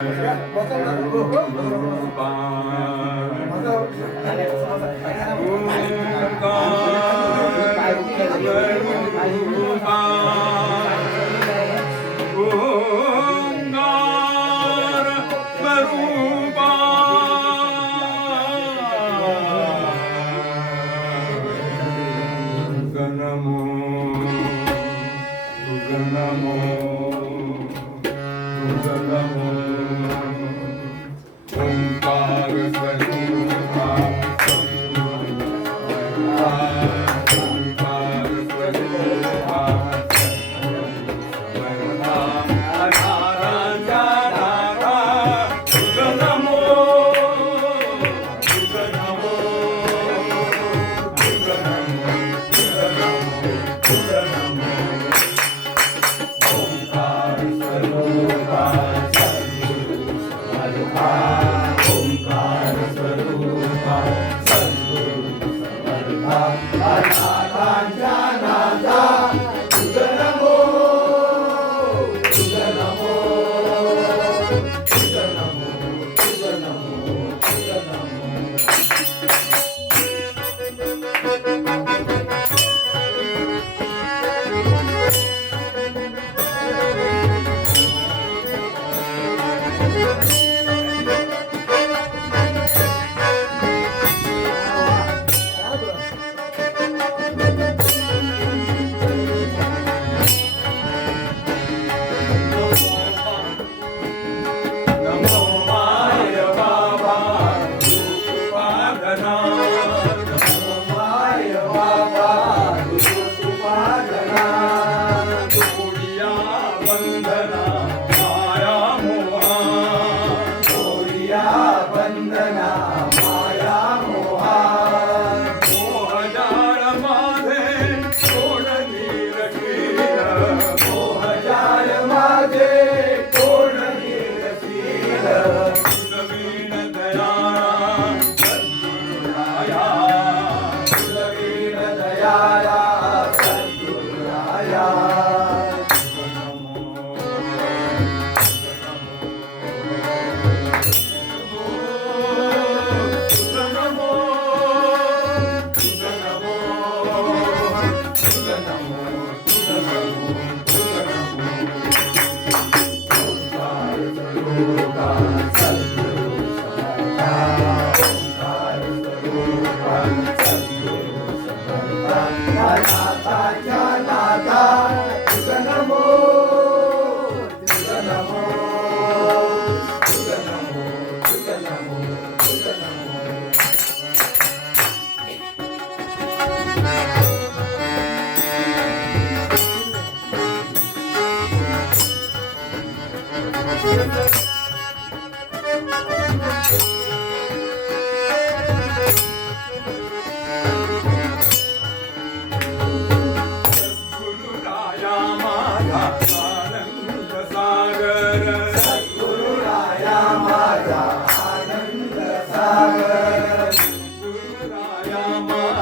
Thank you. ta ta ta ta ta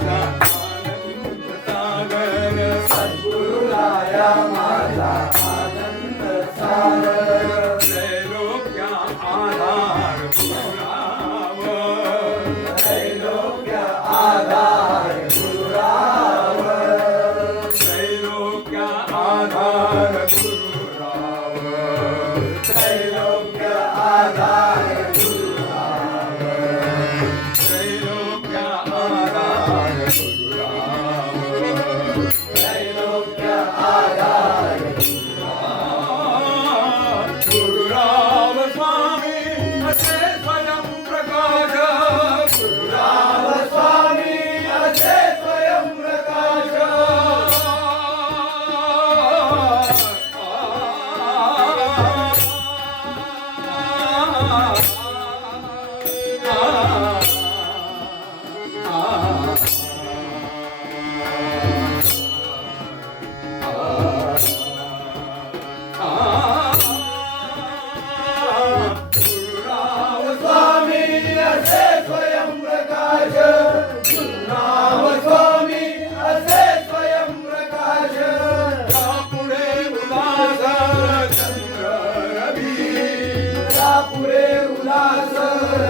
Tata. पुरे उल्हास